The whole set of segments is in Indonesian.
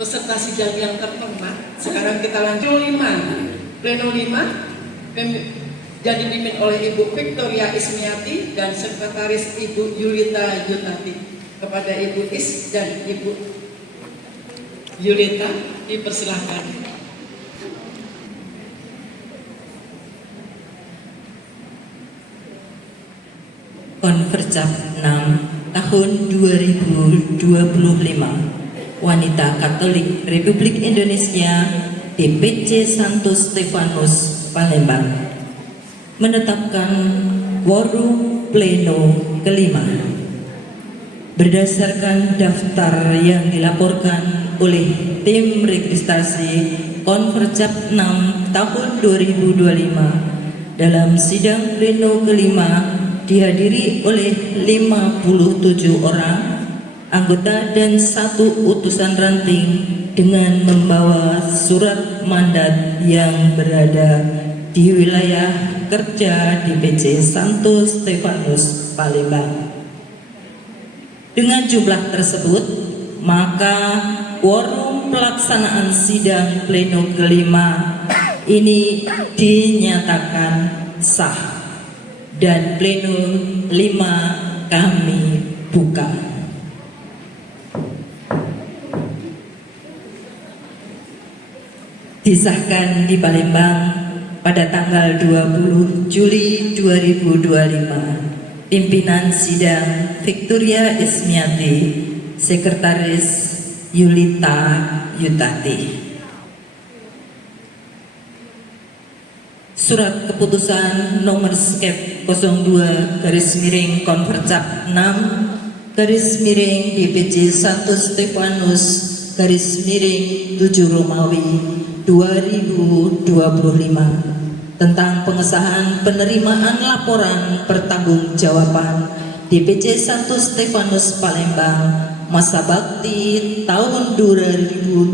peserta sidang yang terhormat. Sekarang kita lanjut Pleno 5 dan dipimpin oleh Ibu Victoria Ismiati dan Sekretaris Ibu Yulita Yutati. Kepada Ibu Is dan Ibu Yulita dipersilahkan. Konvercap 6 tahun 2025 Wanita Katolik Republik Indonesia DPC Santo Stefanus Palembang menetapkan quorum pleno kelima berdasarkan daftar yang dilaporkan oleh tim registrasi Konvercap 6 tahun 2025 dalam sidang pleno kelima dihadiri oleh 57 orang anggota dan 1 utusan ranting dengan membawa surat mandat yang berada di wilayah kerja DPC Santo Stefanus Palembang. Dengan jumlah tersebut, maka quorum pelaksanaan sidang pleno kelima ini dinyatakan sah dan pleno 5 kami buka. Disahkan di Palembang pada tanggal 20 Juli 2025. Pimpinan sidang Victoria Ismiati, Sekretaris Yulita Yutati. Surat keputusan nomor skep 02 Konvercap 6 DPC Santo Stefanus 7 Romawi 2025 tentang pengesahan penerimaan laporan pertanggungjawaban DPC Santo Stefanus Palembang masa bakti tahun 2025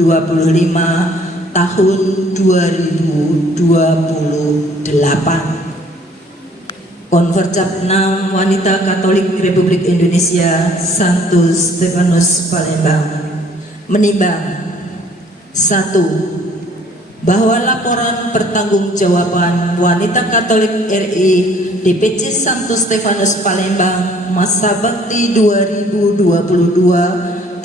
tahun 2028. Konvercap 6 Wanita Katolik Republik Indonesia Santo Stefanus Palembang menimbang 1. Bahwa laporan pertanggungjawaban Wanita Katolik RI DPC Santo Stefanus Palembang masa bakti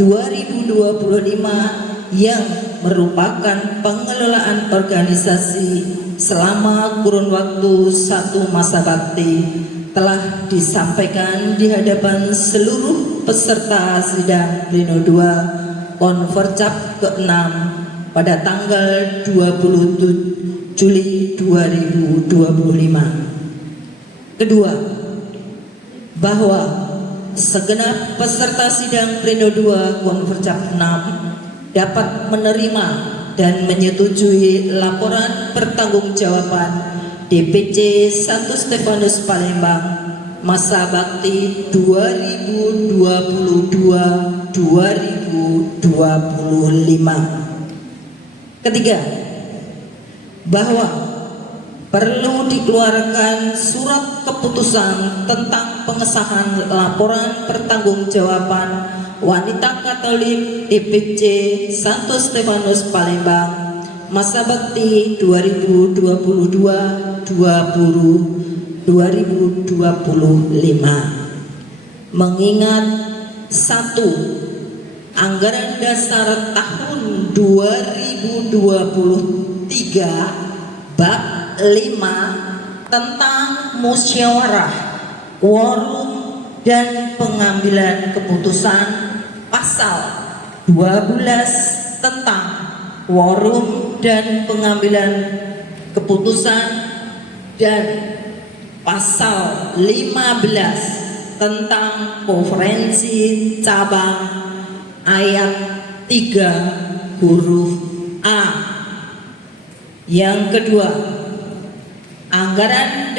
2022-2025 yang merupakan pengelolaan organisasi selama kurun waktu 1 masa bakti telah disampaikan di hadapan seluruh peserta sidang pleno 2 Konvercap ke-6 pada tanggal 27 Juli 2025. Kedua, bahwa segenap peserta sidang pleno 2 Konvercap 6 dapat menerima dan menyetujui laporan pertanggungjawaban DPC Santo Stefanus Palembang masa bakti 2022-2025. Ketiga, bahwa perlu dikeluarkan surat keputusan tentang pengesahan laporan pertanggungjawaban Wanita Katolik DPC Santo Stefanus Palembang masa bakti 2022-2025 mengingat 1. Anggaran dasar tahun 2023 bab 5 tentang musyawarah, quorum dan pengambilan keputusan, pasal 12 tentang quorum dan pengambilan keputusan, dan pasal 15 tentang konferensi cabang ayat 3 huruf A. Yang kedua, anggaran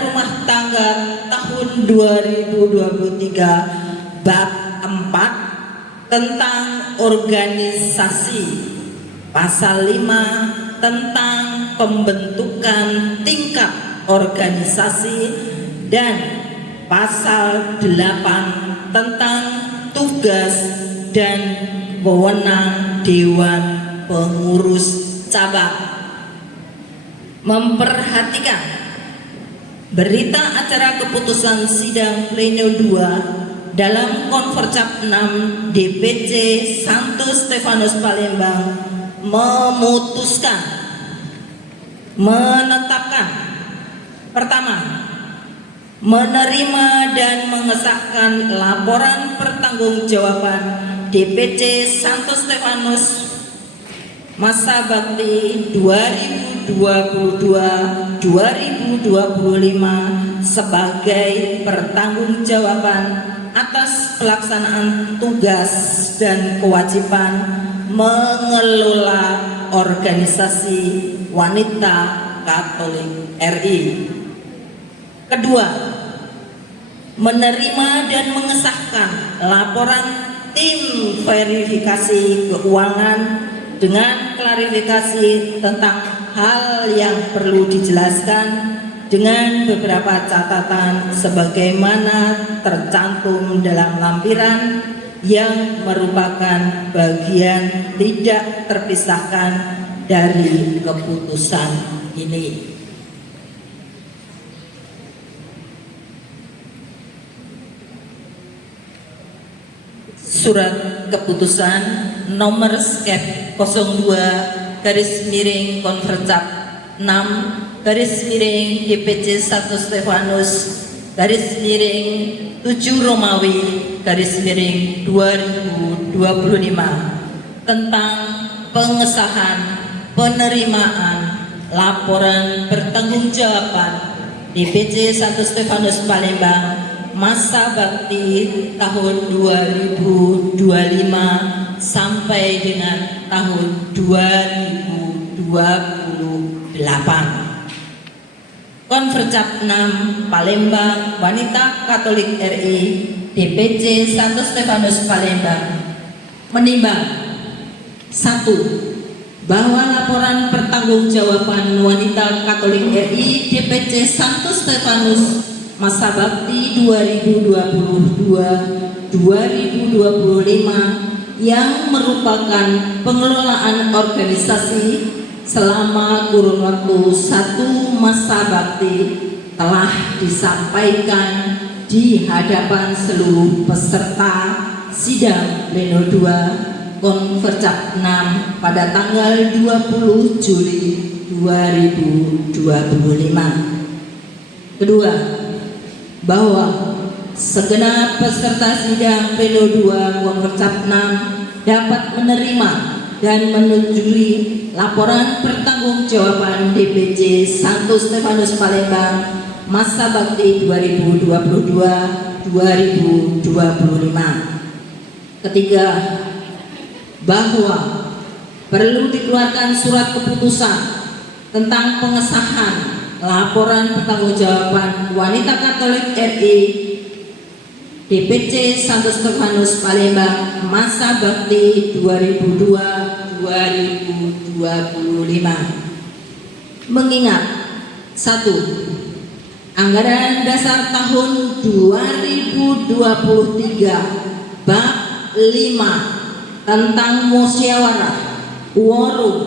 rumah tangga tahun 2023 bab 4 tentang organisasi, pasal 5 tentang pembentukan tingkat organisasi, dan pasal 8 tentang tugas dan wewenang Dewan Pengurus Cabang. Memperhatikan berita acara keputusan sidang pleno 2 dalam Konvercap 6 DPC Santo Stefanus Palembang memutuskan menetapkan: pertama, menerima dan mengesahkan laporan pertanggungjawaban DPC Santo Stefanus masa bakti 2022-2025 sebagai pertanggungjawaban atas pelaksanaan tugas dan kewajiban mengelola organisasi wanita Katolik RI. Kedua, menerima dan mengesahkan laporan tim verifikasi keuangan dengan klarifikasi tentang hal yang perlu dijelaskan dengan beberapa catatan sebagaimana tercantum dalam lampiran yang merupakan bagian tidak terpisahkan dari keputusan ini. Surat keputusan nomor skep 02 Konvercap 6 DPC Santo Stefanus 7 Romawi 2025 tentang pengesahan penerimaan laporan pertanggungjawaban DPC Santo Stefanus Palembang masa bakti tahun 2025 sampai dengan tahun 2028. Konvercap 6 Palembang Wanita Katolik RI DPC Santo Stefanus Palembang menimbang: 1. Bahwa laporan pertanggungjawaban Wanita Katolik RI DPC Santo Stefanus masa bakti 2022-2025 yang merupakan pengelolaan organisasi selama kurun waktu 1 masa bakti telah disampaikan di hadapan seluruh peserta sidang pleno 2 Konvercap 6 pada tanggal 20 Juli 2025. Kedua, bahwa segenap peserta sidang pleno 2 Konvercap 6 dapat menerima dan menyetujui laporan pertanggungjawaban DPC Santo Stefanus Palembang masa bakti 2022-2025. Ketiga, bahwa perlu dikeluarkan surat keputusan tentang pengesahan laporan pertanggungjawaban Wanita Katolik RI DPC Santo Stefanus Palembang masa bakti 2002-2025. Mengingat: 1. Anggaran dasar tahun 2023 bab 5 tentang musyawarah, quorum,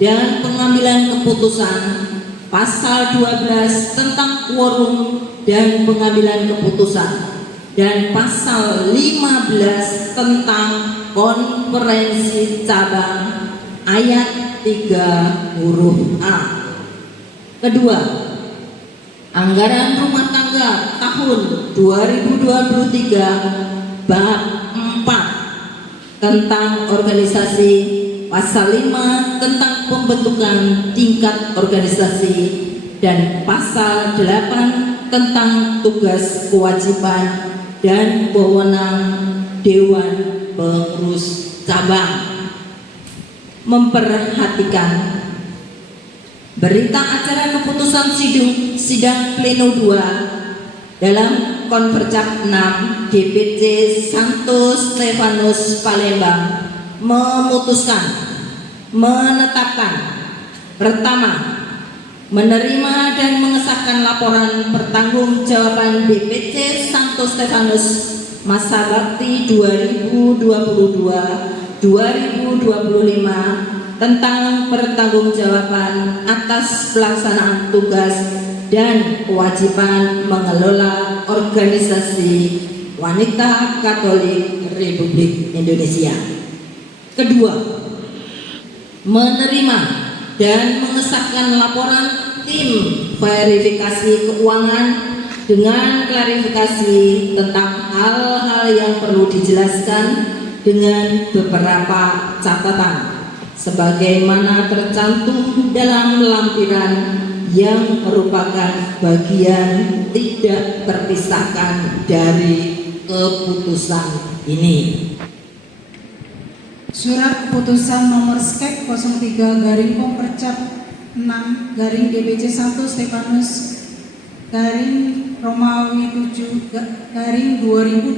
dan pengambilan keputusan, pasal 12 tentang quorum dan pengambilan keputusan, dan pasal 15 tentang konferensi cabang ayat 3 huruf A. Kedua, anggaran rumah tangga tahun 2023 bab 4 tentang organisasi, pasal 5 tentang pembentukan tingkat organisasi, dan pasal 8 tentang tugas kewajiban dan wewenang Dewan Pengurus Cabang. Memperhatikan berita acara keputusan sidang pleno 2 dalam Konvercap 6 DPC Santo Stefanus Palembang memutuskan menetapkan: pertama, menerima dan mengesahkan laporan pertanggungjawaban DPC Santo Stefanus masa bakti 2022-2025 2025 tentang pertanggungjawaban atas pelaksanaan tugas dan kewajiban mengelola organisasi wanita Katolik Republik Indonesia. Kedua, menerima dan mengesahkan laporan tim verifikasi keuangan dengan klarifikasi tentang hal-hal yang perlu dijelaskan dengan beberapa catatan sebagaimana tercantum dalam lampiran yang merupakan bagian tidak terpisahkan dari keputusan ini. Surat keputusan nomor skep 03/Kompercap 6 DBC 1 Stefanus Romawi 7 2025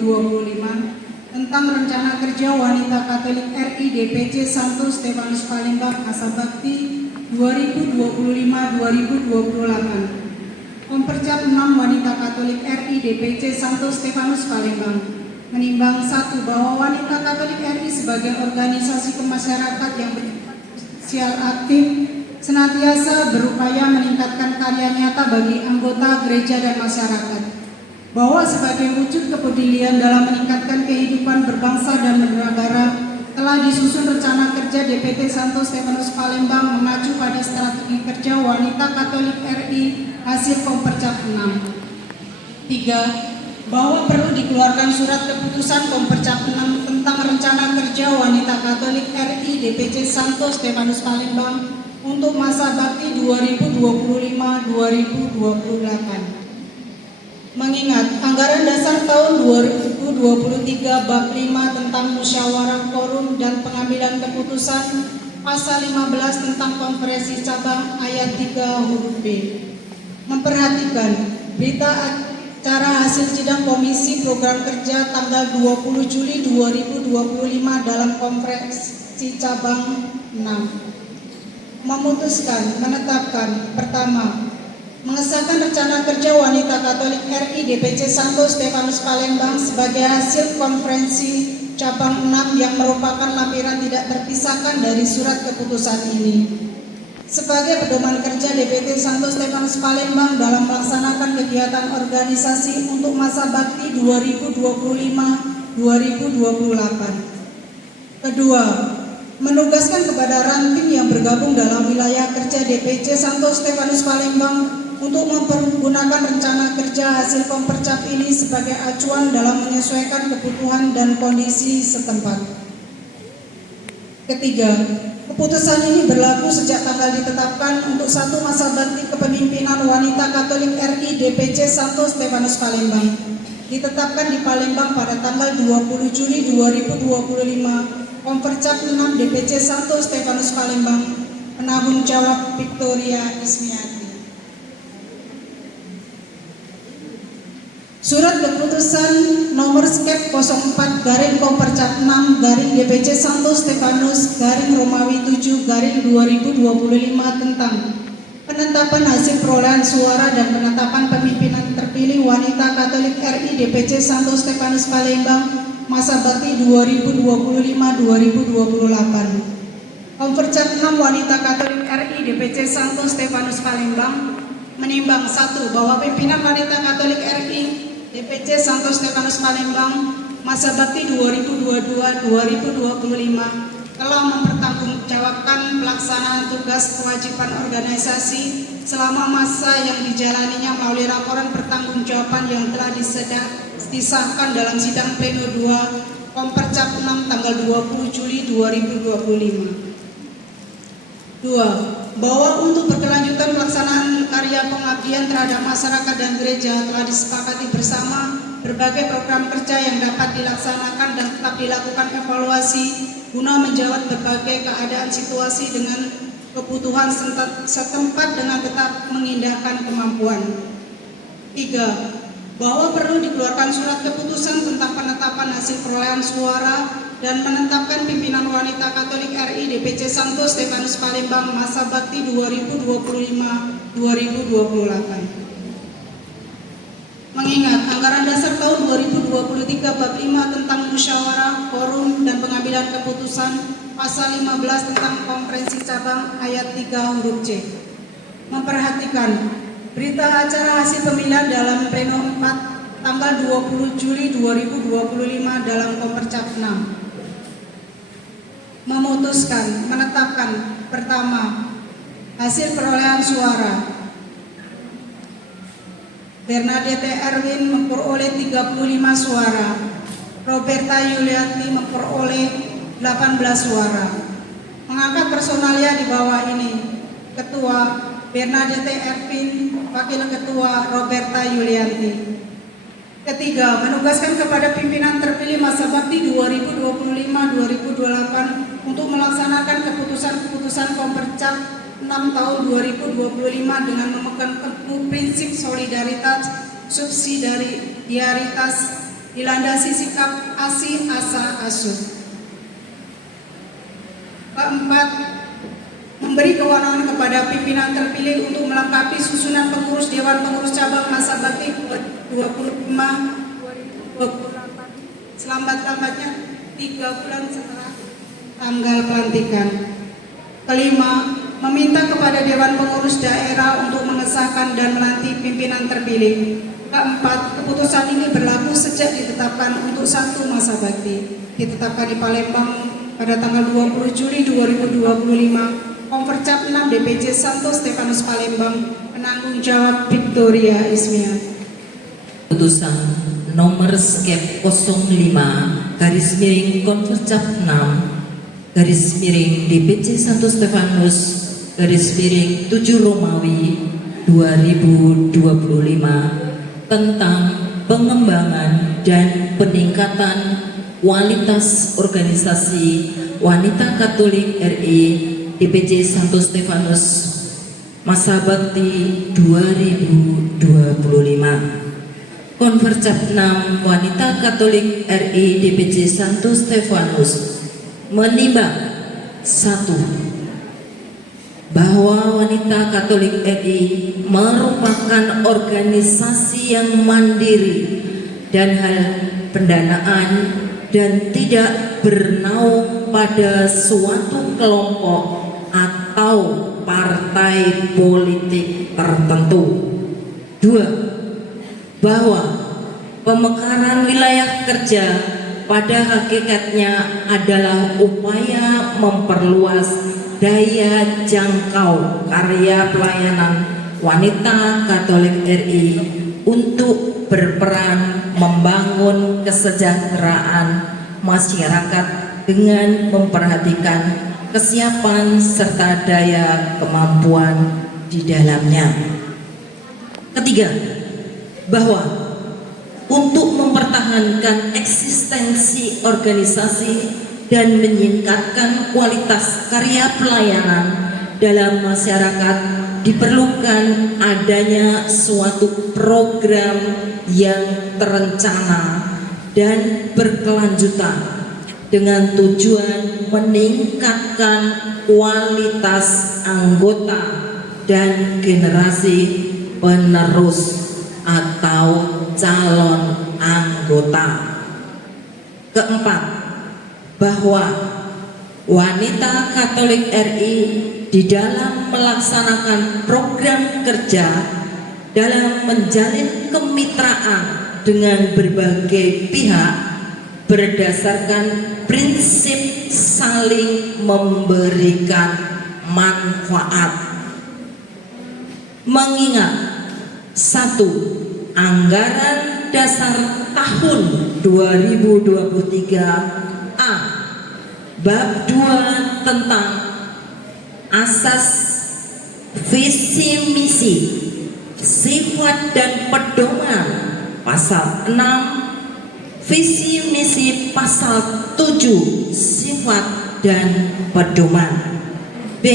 tentang rencana kerja wanita Katolik RI DPC 1 Stefanus Palembang masa bakti 2025-2028. Kompercap 6 wanita Katolik RI DPC 1 Stefanus Palembang menimbang 1 bahwa wanita Katolik RI sebagai organisasi kemasyarakatan yang bersosial aktif senantiasa berupaya meningkatkan karya nyata bagi anggota gereja dan masyarakat, bahwa sebagai wujud kepedulian dalam meningkatkan kehidupan berbangsa dan bernegara telah disusun rencana kerja DPT Santo Stefanus Palembang mengacu pada strategi kerja wanita Katolik RI hasil Kompercap 6. 3. Bahwa perlu dikeluarkan surat keputusan Kompercap 6 tentang rencana kerja wanita Katolik RI DPC Santo Stefanus Palembang untuk masa bakti 2025-2028. Mengingat anggaran dasar tahun 2023 bab 5 tentang musyawarah quorum dan pengambilan keputusan pasal 15 tentang konferensi cabang ayat 3 huruf B memperhatikan berita acara hasil sidang komisi program kerja tanggal 20 Juli 2025 dalam konferensi cabang 6 memutuskan menetapkan pertama, mengesahkan rencana kerja wanita Katolik RI DPC Santo Stefanus Palembang sebagai hasil konferensi cabang 6 yang merupakan lampiran tidak terpisahkan dari surat keputusan ini. Sebagai pedoman kerja DPT Santo Stefanus Palembang dalam melaksanakan kegiatan organisasi untuk masa bakti 2025-2028. Kedua, menugaskan kepada ranting yang bergabung dalam wilayah kerja DPC Santo Stefanus Palembang untuk mempergunakan rencana kerja hasil Kompercap ini sebagai acuan dalam menyesuaikan kebutuhan dan kondisi setempat. Ketiga, keputusan ini berlaku sejak tanggal ditetapkan untuk satu masa bakti kepemimpinan wanita Katolik RI DPC Santo Stefanus Palembang. Ditetapkan di Palembang pada tanggal 20 Juli 2025. Kompercap 6 DPC Santo Stefanus Palembang, penanggung jawab Victoria Ismiati. Surat keputusan nomor skep 04 Kompercap 6 DPC Santo Stefanus Romawi 7 2025 tentang penetapan hasil perolehan suara dan penetapan pemimpinan terpilih wanita Katolik RI DPC Santo Stefanus Palembang masa bakti 2025-2028. Kompercap 6 wanita Katolik RI DPC Santo Stefanus Palembang menimbang 1 bahwa pimpinan wanita Katolik RI DPC Santo Stefanus Palembang masa bakti 2022-2025 telah mempertanggungjawabkan pelaksanaan tugas kewajiban organisasi selama masa yang dijalaninya melalui laporan pertanggungjawaban yang telah disahkan dalam sidang pleno 2 Kompercap 6 tanggal 20 Juli 2025. 2. Bahwa untuk berkelanjutan pelaksanaan karya pengabdian terhadap masyarakat dan gereja telah disepakati bersama berbagai program kerja yang dapat dilaksanakan dan tetap dilakukan evaluasi guna menjawab berbagai keadaan situasi dengan kebutuhan setempat dengan tetap mengindahkan kemampuan. 3. Bahwa perlu dikeluarkan surat keputusan tentang penetapan hasil perolehan suara dan menetapkan pimpinan wanita Katolik RI DPC Santo Stefanus Palembang masa bakti 2025-2028. Mengingat anggaran dasar tahun 2023 bab 5 tentang musyawarah, quorum, dan pengambilan pengambilan keputusan pasal 15 tentang konferensi cabang ayat 3 huruf C. Memperhatikan berita acara hasil pemilihan dalam pleno 4 tanggal 20 Juli 2025 dalam Kompercap 6. Memutuskan, menetapkan pertama, hasil perolehan suara. Bernadette Erwin memperoleh 35 suara. Roberta Yulianti memperoleh 18 suara. Mengangkat personalia di bawah ini. Ketua Bernadette Erwin, Wakil Ketua Roberta Yulianti. Ketiga, menugaskan kepada pimpinan terpilih masa bakti 2025-2028 untuk melaksanakan keputusan-keputusan Kompercap 6 tahun 2025 dengan memegang teguh prinsip solidaritas, subsidiaritas, dilandasi sikap asih asa asuh. Keempat, memberi kewenangan kepada pimpinan terpilih untuk melengkapi susunan pengurus Dewan Pengurus Cabang Masa Bakti 2025-2028 selambat-lambatnya 3 bulan setelah tanggal pelantikan. Kelima, meminta kepada Dewan Pengurus Daerah untuk mengesahkan dan melantik pimpinan terpilih. Keempat, keputusan ini berlaku sejak ditetapkan untuk 1 masa bakti. Ditetapkan di Palembang pada tanggal 20 Juli 2025. Kompercap 6 DPC Santo Stefanus Palembang, penanggung jawab Victoria Ismiati. Keputusan nomor skep 05 garis miring Kompercap 6 garis miring DPC Santo Stefanus garis miring 7 Romawi 2025 tentang pengembangan dan peningkatan kualitas organisasi wanita Katolik RI DPC Santo Stefanus masa bakti 2025. Kompercap 6 Wanita Katolik RI DPC Santo Stefanus menimbang 1. Bahwa Wanita Katolik RI merupakan organisasi yang mandiri dan hal pendanaan dan tidak bernaung pada suatu kelompok atau partai politik tertentu. 2. Bahwa pemekaran wilayah kerja pada hakikatnya adalah upaya memperluas daya jangkau karya pelayanan wanita Katolik RI untuk berperan membangun kesejahteraan masyarakat dengan memperhatikan kesiapan serta daya kemampuan di dalamnya. Ketiga, bahwa untuk mempertahankan eksistensi organisasi dan meningkatkan kualitas karya pelayanan dalam masyarakat diperlukan adanya suatu program yang terencana dan berkelanjutan dengan tujuan meningkatkan kualitas anggota dan generasi penerus atau calon anggota. Keempat, bahwa wanita Katolik RI di dalam melaksanakan program kerja dalam menjalin kemitraan dengan berbagai pihak berdasarkan prinsip saling memberikan manfaat. Mengingat 1. Anggaran dasar tahun 2023 A bab 2 tentang asas visi misi sifat dan pedoman pasal 6, visi misi pasal 7 sifat dan pedoman. B.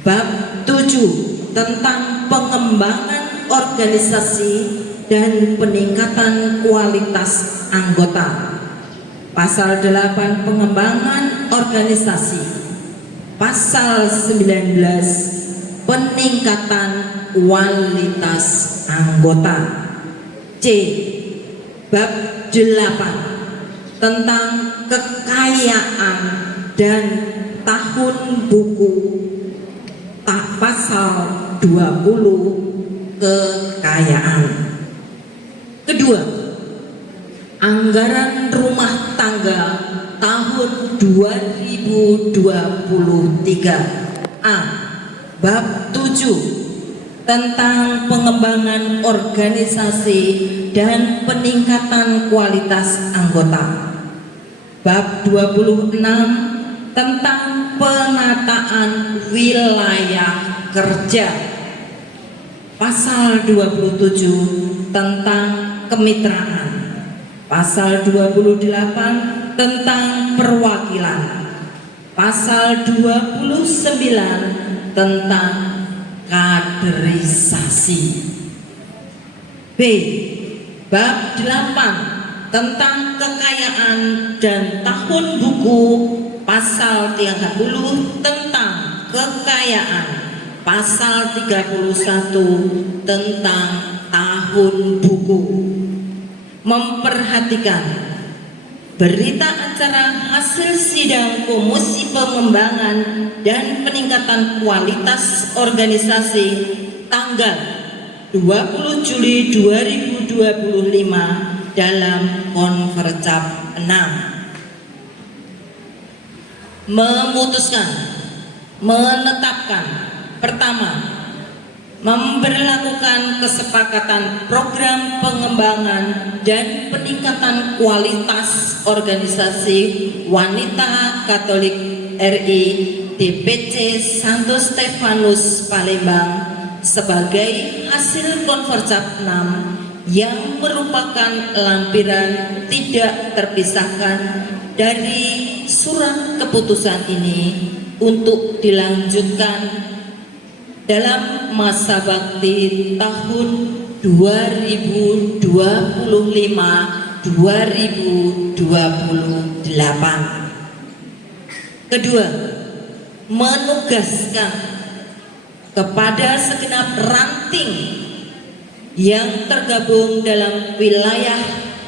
Bab 7 tentang pengembangan organisasi dan peningkatan kualitas anggota. Pasal 8 pengembangan organisasi. Pasal 19 peningkatan kualitas anggota. C. Bab 8 tentang kekayaan dan tahun buku pasal 20 kekayaan. Kedua, anggaran rumah tangga tahun 2023. A. Bab 7 tentang pengembangan organisasi dan peningkatan kualitas anggota. Bab 26 tentang penataan wilayah kerja. Pasal 27 tentang kemitraan. Pasal 28 tentang perwakilan. Pasal 29 tentang kaderisasi. B. Bab 8 tentang kekayaan dan tahun buku. Pasal 30 tentang kekayaan. Pasal 31 tentang tahun buku. Memperhatikan berita acara hasil sidang Komisi Pengembangan dan Peningkatan Kualitas Organisasi tanggal 20 Juli 2025 dalam Konvercap 6. Memutuskan, menetapkan, pertama, memberlakukan kesepakatan program pengembangan dan peningkatan kualitas organisasi wanita Katolik RI DPC Santo Stefanus Palembang sebagai hasil Konvercap 6 yang merupakan lampiran tidak terpisahkan dari surat keputusan ini untuk dilanjutkan dalam masa bakti tahun 2025-2028. Kedua, menugaskan kepada segenap ranting yang tergabung dalam wilayah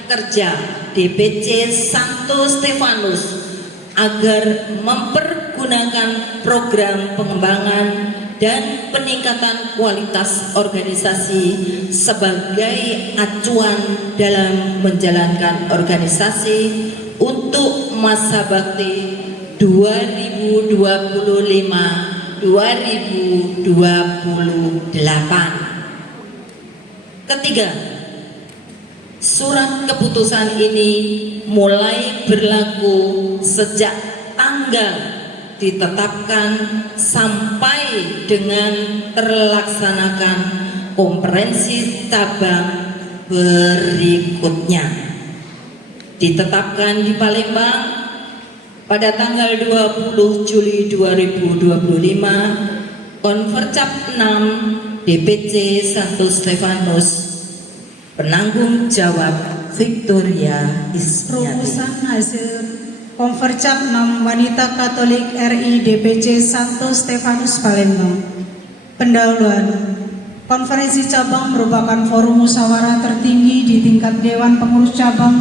kerja DPC Santo Stefanus agar mempergunakan program pengembangan dan peningkatan kualitas organisasi sebagai acuan dalam menjalankan organisasi untuk masa bakti 2025-2028. Ketiga, surat keputusan ini mulai berlaku sejak tanggal ditetapkan sampai dengan terlaksanakan konferensi cabang berikutnya. Ditetapkan di Palembang pada tanggal 20 Juli 2025, Konvercap 6 DPC Santo Stefanus, penanggung jawab Victoria Ismiati. Rumusan hasil Konvercap 6 Wanita Katolik RI DPC Santo Stefanus Palembang. Pendahuluan. Konferensi cabang merupakan forum musyawarah tertinggi di tingkat Dewan Pengurus Cabang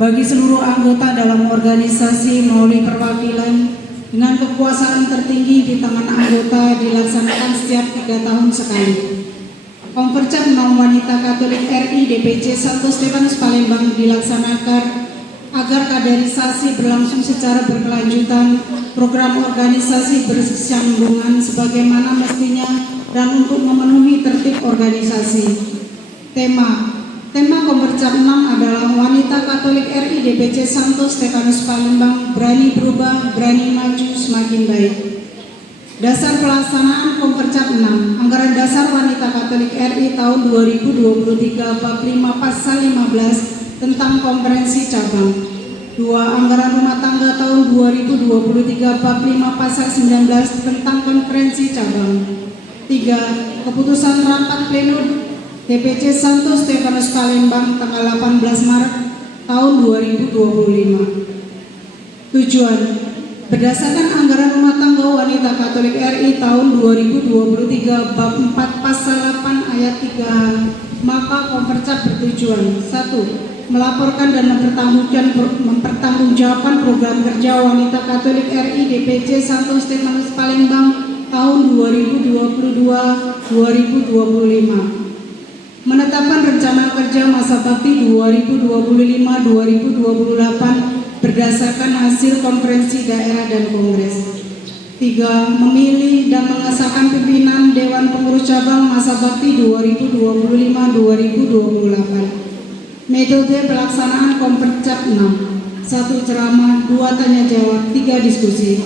bagi seluruh anggota dalam organisasi melalui perwakilan dengan kekuasaan tertinggi di tangan anggota dilaksanakan setiap 3 tahun sekali. Konvercap 6 Wanita Katolik RI DPC Santo Stefanus Palembang dilaksanakan agar kaderisasi berlangsung secara berkelanjutan, program organisasi bersambungan sebagaimana mestinya dan untuk memenuhi tertib organisasi. Tema Konvercap 6 adalah Wanita Katolik RI DPC Santo Stefanus Palembang berani berubah, berani maju, semakin baik. Dasar pelaksanaan Konvercap 6, Anggaran Dasar Wanita Katolik RI tahun 2023 bab 5 pasal 15 tentang konferensi cabang. 2. Anggaran rumah tangga tahun 2023 bab 5 pasal 19 tentang konferensi cabang. 3. Keputusan rapat pleno DPC Santo Stefanus Palembang tanggal 18 Maret tahun 2025. Tujuan: berdasarkan anggaran rumah tangga wanita Katolik RI tahun 2023 bab 4 pasal 8 ayat 3, maka Konvercap bertujuan: 1. melaporkan dan mempertanggungjawabkan program kerja wanita Katolik RI DPC Santo Stefanus Palembang tahun 2022-2025. Menetapkan rencana kerja masa bakti 2025-2028 berdasarkan hasil konferensi daerah dan kongres. 3. Memilih dan mengesahkan pimpinan Dewan Pengurus Cabang masa bakti 2025-2028. Metode pelaksanaan Kompercap 6. 1. Ceramah, 2. Tanya jawab, 3. Diskusi.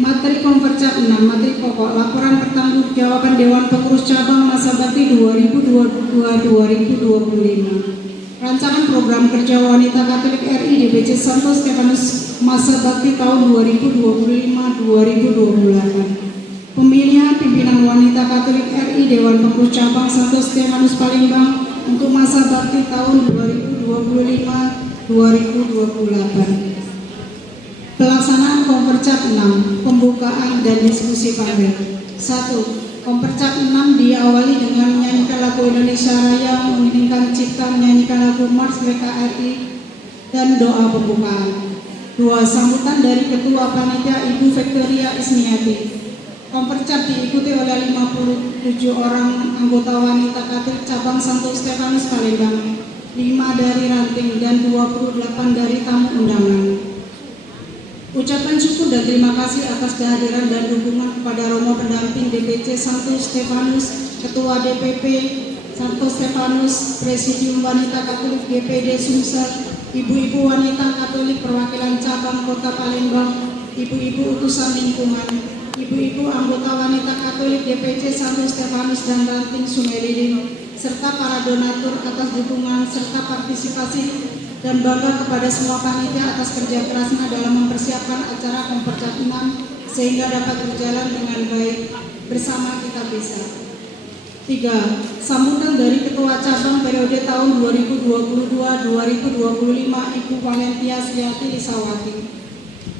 Materi Kompercap 6. Materi pokok, laporan pertanggungjawaban Dewan Pengurus Cabang masa bakti 2022-2025. Rancangan program kerja wanita Katolik RI DPC Santo Stefanus masa bakti tahun 2025-2028. Pemilihan pimpinan wanita Katolik RI Dewan Pengurus Cabang Santo Stefanus Palembang untuk masa bakti tahun 2025-2028. Pelaksanaan Kompercap 6, pembukaan dan diskusi panel. 1. Kompercap 6 diawali dengan menyanyikan lagu Indonesia Raya, mengiringkan cipta, menyanyikan lagu Mars PKRI, dan doa pembukaan. 2. Sambutan dari Ketua Panitia Ibu Victoria Ismiati. Kompercap diikuti oleh 57 orang anggota wanita Katolik cabang Santo Stefanus Palembang, 5 dari ranting dan 28 dari tamu undangan. Ucapan syukur dan terima kasih atas kehadiran dan dukungan kepada Romo pendamping DPC Santo Stefanus, Ketua DPP Santo Stefanus, Presidium Wanita Katolik DPD Sumsel, ibu-ibu wanita Katolik perwakilan cabang Kota Palembang, ibu-ibu utusan lingkungan, ibu-ibu anggota wanita Katolik DPC Santo Stefanus dan Ranting Sungai Lilin, serta para donatur atas dukungan serta partisipasi, dan bangga kepada semua panitia atas kerja kerasnya dalam mempersiapkan acara Kompercap 6 sehingga dapat berjalan dengan baik. Bersama kita bisa. 3. Sambutan dari Ketua Cabang periode tahun 2022-2025 Ibu Valentia Sriati Isawati.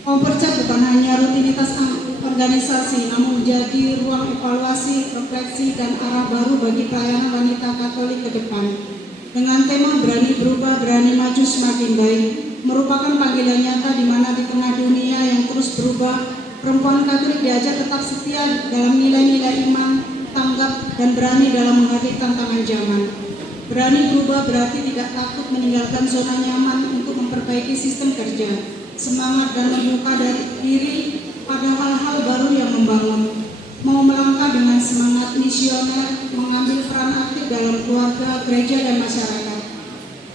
Kompercap bukan hanya rutinitas organisasi, namun menjadi ruang evaluasi, refleksi, dan arah baru bagi pelayanan wanita Katolik ke depan. Dengan tema berani berubah, berani maju semakin baik, merupakan panggilan nyata di mana di tengah dunia yang terus berubah, perempuan Katolik diajak tetap setia dalam nilai-nilai iman, tanggap, dan berani dalam menghadapi tantangan zaman. Berani berubah berarti tidak takut meninggalkan zona nyaman untuk memperbaiki sistem kerja, semangat dan membuka diri pada hal-hal baru yang membangun, mau melangkah dengan semangat misioner, mengambil peran aktif dalam keluarga, gereja, dan masyarakat.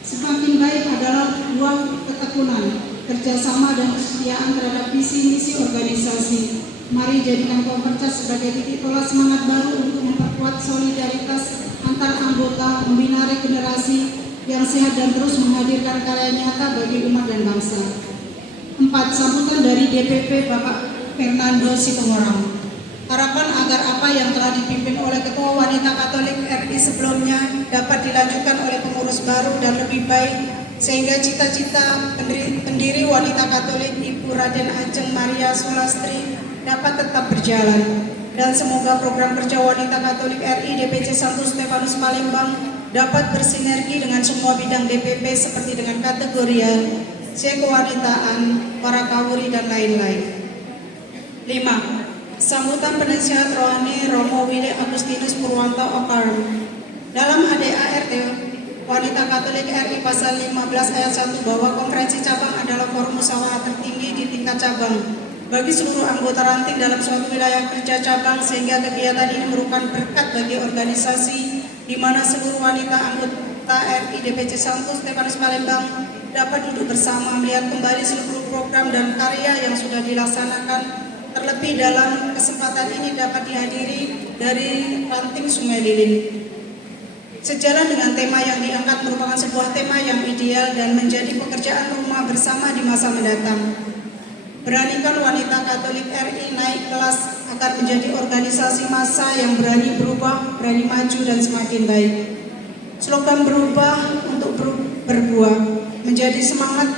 Semakin baik adalah buah ketekunan, kerjasama, dan kesetiaan terhadap visi misi organisasi. Mari jadikan Kompercap sebagai titik tolak semangat baru untuk memperkuat solidaritas antar anggota, membina regenerasi yang sehat, dan terus menghadirkan karya nyata bagi umat dan bangsa. 4. Sambutan dari DPP Bapak Fernando Situmorang. Harapan agar apa yang telah dipimpin oleh Ketua Wanita Katolik RI sebelumnya dapat dilanjutkan oleh pengurus baru dan lebih baik, sehingga cita-cita pendiri Wanita Katolik Ibu Raden Ajeng Maria Sulastri dapat tetap berjalan. Dan semoga program kerja Wanita Katolik RI DPC Santo Stefanus Palembang dapat bersinergi dengan semua bidang DPP seperti dengan kategorial, kewanitaan, para kawuri, dan lain-lain. 5. Sambutan penasihat rohani Romo Willy Agustinus Purwanto Okarm. Dalam ADART Wanita Katolik RI pasal 15 ayat 1 bahwa konferensi cabang adalah forum musyawarah tertinggi di tingkat cabang bagi seluruh anggota ranting dalam suatu wilayah kerja cabang, sehingga kegiatan ini merupakan berkat bagi organisasi di mana seluruh wanita anggota RI DPC Santo Stefanus Palembang dapat duduk bersama melihat kembali seluruh program dan karya yang sudah dilaksanakan. Terlebih dalam kesempatan ini dapat dihadiri dari Ranting Sungai Lilin. Sejalan dengan tema yang diangkat merupakan sebuah tema yang ideal dan menjadi pekerjaan rumah bersama di masa mendatang. Beranikan Wanita Katolik RI naik kelas agar menjadi organisasi massa yang berani berubah, berani maju, dan semakin baik. Slogan berubah untuk berbuah menjadi semangat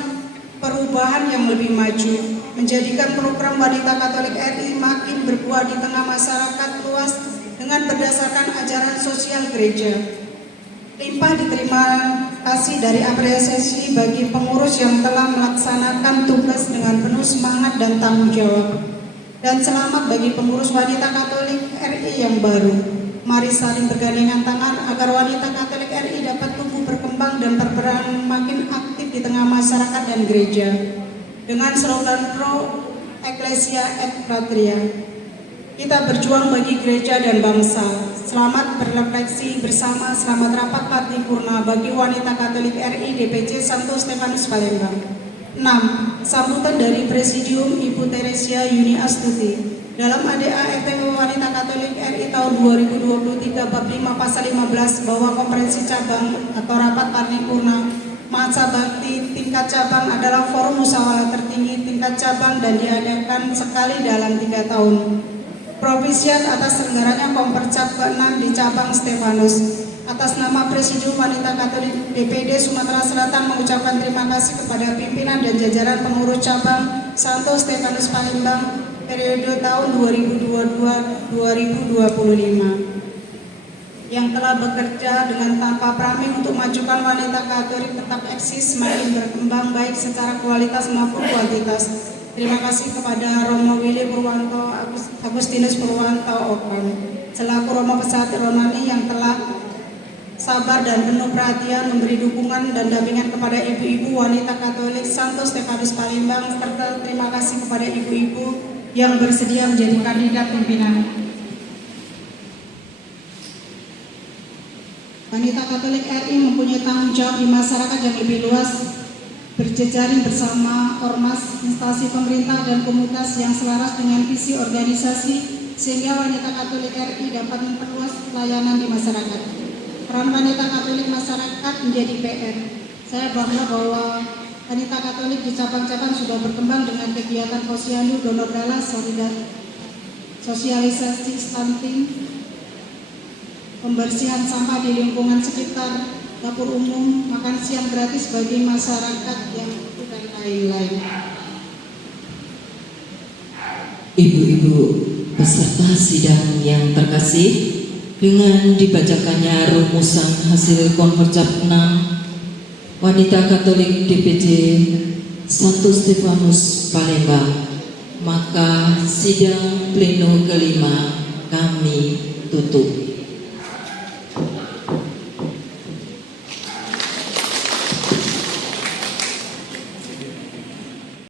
perubahan yang lebih maju, menjadikan program Wanita Katolik RI makin berbuah di tengah masyarakat luas dengan berdasarkan ajaran sosial gereja. Limpah diterima kasih dari apresiasi bagi pengurus yang telah melaksanakan tugas dengan penuh semangat dan tanggung jawab. Dan selamat bagi pengurus wanita Katolik RI yang baru. Mari saling bergandengan tangan agar wanita Katolik RI dapat tumbuh berkembang dan berperan makin aktif di tengah masyarakat dan gereja. Dengan slogan Pro Ecclesia et Fratria, kita berjuang bagi gereja dan bangsa. Selamat berefleksi bersama, selamat rapat paripurna bagi wanita Katolik RI DPC Santo Stefanus Palembang. 6. Sambutan dari Presidium Ibu Teresia Yuni Astuti dalam ADA FTW Wanita Katolik RI tahun 2023 bab 5 pasal 15 bahwa konferensi cabang atau rapat paripurna masa bakti tingkat cabang adalah forum musyawarah tertinggi tingkat cabang dan diadakan sekali dalam 3 tahun. Propisiat atas terselenggaranya Kompercap ke-6 di cabang Stefanus. Atas nama Presidium Wanita Katolik DPD Sumatera Selatan mengucapkan terima kasih kepada pimpinan dan jajaran pengurus cabang Santo Stefanus Palembang periode tahun 2022-2025 yang telah bekerja dengan tanpa pamrih untuk majukan wanita Katolik tetap eksis semakin berkembang baik secara kualitas maupun kuantitas. Terima kasih kepada Romo Willy Purwanto Agustinus Purwanto Okan selaku Romo Pesat Ronani yang telah sabar dan penuh perhatian memberi dukungan dan dampingan kepada ibu-ibu wanita Katolik Santo Stefanus Palembang, serta terima kasih kepada ibu-ibu yang bersedia menjadi kandidat pimpinan. Wanita Katolik RI mempunyai tanggung jawab di masyarakat yang lebih luas, berjejaring bersama ormas, instansi pemerintah dan komunitas yang selaras dengan visi organisasi sehingga wanita Katolik RI dapat memperluas pelayanan di masyarakat. Peran wanita Katolik masyarakat menjadi PR. Saya bangga bahwa wanita Katolik di cabang-cabang sudah berkembang dengan kegiatan posyandu, donor darah, sosialisasi stunting, pembersihan sampah di lingkungan sekitar, dapur umum, makan siang gratis bagi masyarakat yang butuh dan lain-lain. Ibu-ibu peserta sidang yang terkasih, dengan dibacakannya rumusan hasil Konfercap 6 Wanita Katolik DPC Santo Stefanus Palembang, maka sidang pleno kelima kami tutup.